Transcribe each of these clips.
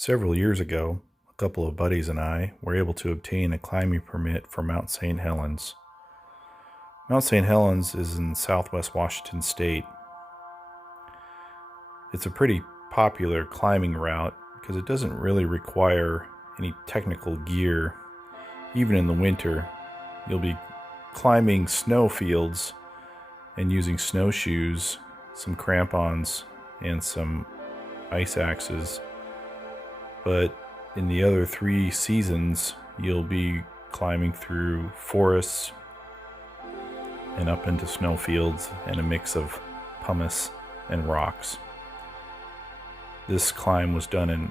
Several years ago, a couple of buddies and I were able to obtain a climbing permit for Mount St. Helens. Mount St. Helens is in southwest Washington state. It's a pretty popular climbing route because it doesn't really require any technical gear. Even in the winter, you'll be climbing snow fields and using snowshoes, some crampons, and some ice axes. But in the other three seasons, you'll be climbing through forests and up into snowfields and a mix of pumice and rocks. This climb was done in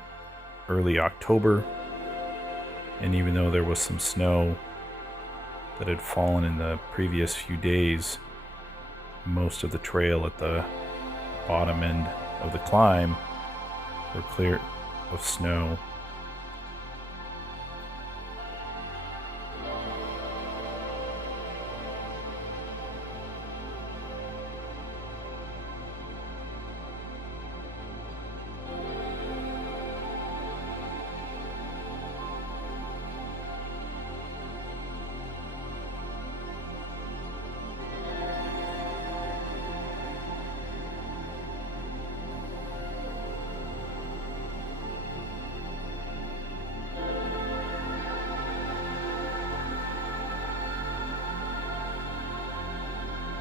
early October, and even though there was some snow that had fallen in the previous few days, most of the trail at the bottom end of the climb were clear of snow.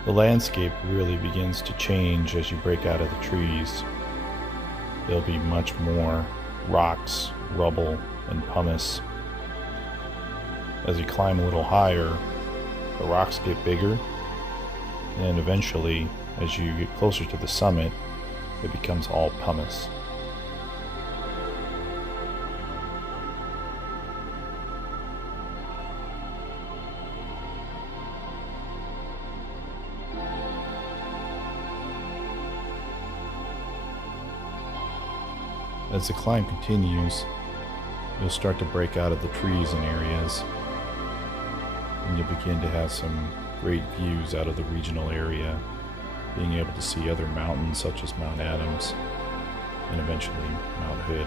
The landscape really begins to change as you break out of the trees. There'll be much more rocks, rubble, and pumice. As you climb a little higher, the rocks get bigger, and eventually, as you get closer to the summit, it becomes all pumice. As the climb continues, you'll start to break out of the trees in areas, and you'll begin to have some great views out of the regional area, being able to see other mountains such as Mount Adams and eventually Mount Hood.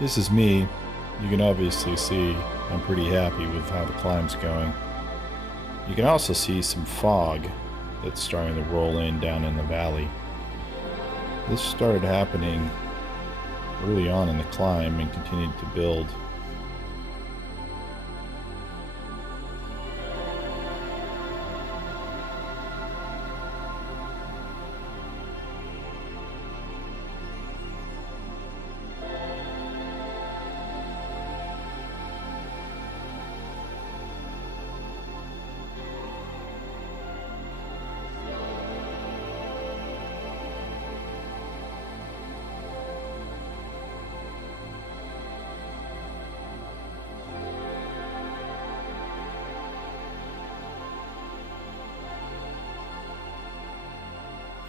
This is me. You can obviously see I'm pretty happy with how the climb's going. You can also see some fog that's starting to roll in down in the valley. This started happening early on in the climb and continued to build.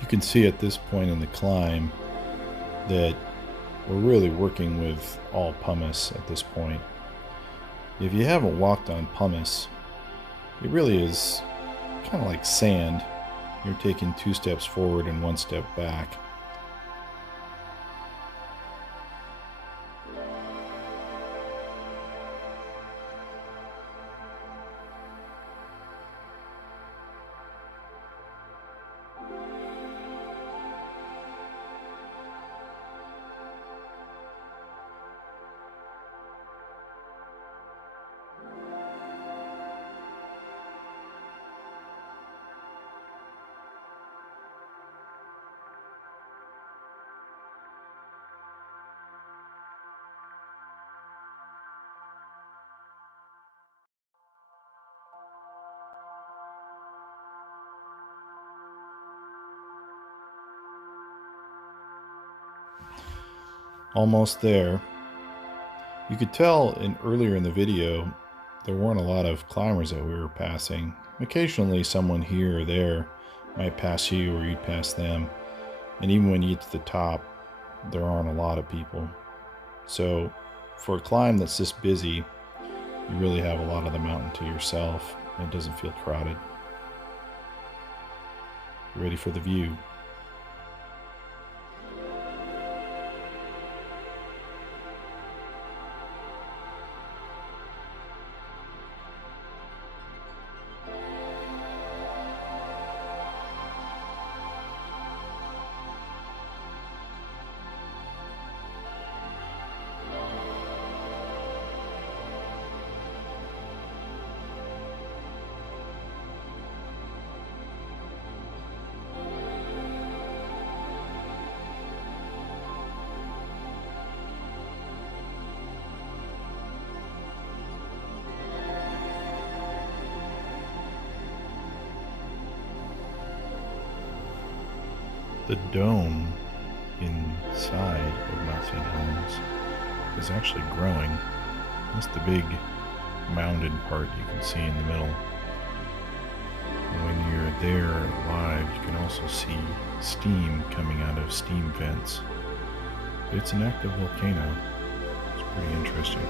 You can see at this point in the climb that we're really working with all pumice at this point. If you haven't walked on pumice, it really is kind of like sand. You're taking 2 steps forward and 1 step back. Almost there. You could tell earlier in the video there weren't a lot of climbers that we were passing. Occasionally someone here or there might pass you or you'd pass them. And even when you get to the top, there aren't a lot of people. So for a climb that's this busy, you really have a lot of the mountain to yourself and it doesn't feel crowded. You ready for the view? The dome inside of Mount St. Helens is actually growing. That's the big mounded part you can see in the middle. And when you're there live, you can also see steam coming out of steam vents. It's an active volcano. It's pretty interesting.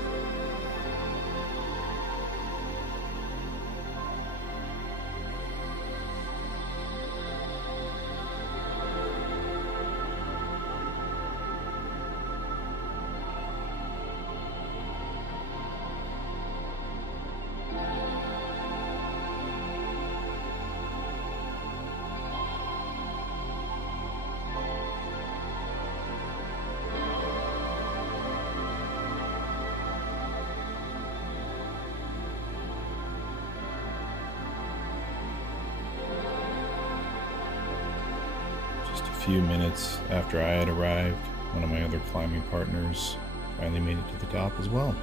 A few minutes after I had arrived, one of my other climbing partners finally made it to the top as well.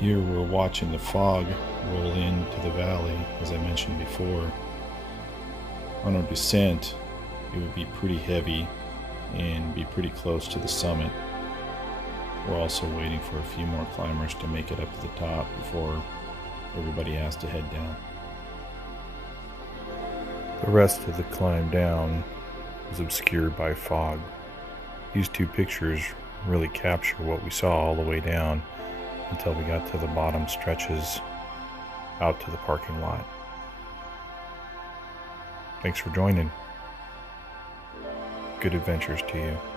Here we're watching the fog roll into the valley, as I mentioned before. On our descent, it would be pretty heavy and be pretty close to the summit. We're also waiting for a few more climbers to make it up to the top before everybody has to head down. The rest of the climb down was obscured by fog. These two pictures really capture what we saw all the way down until we got to the bottom stretches out to the parking lot. Thanks for joining. Good adventures to you.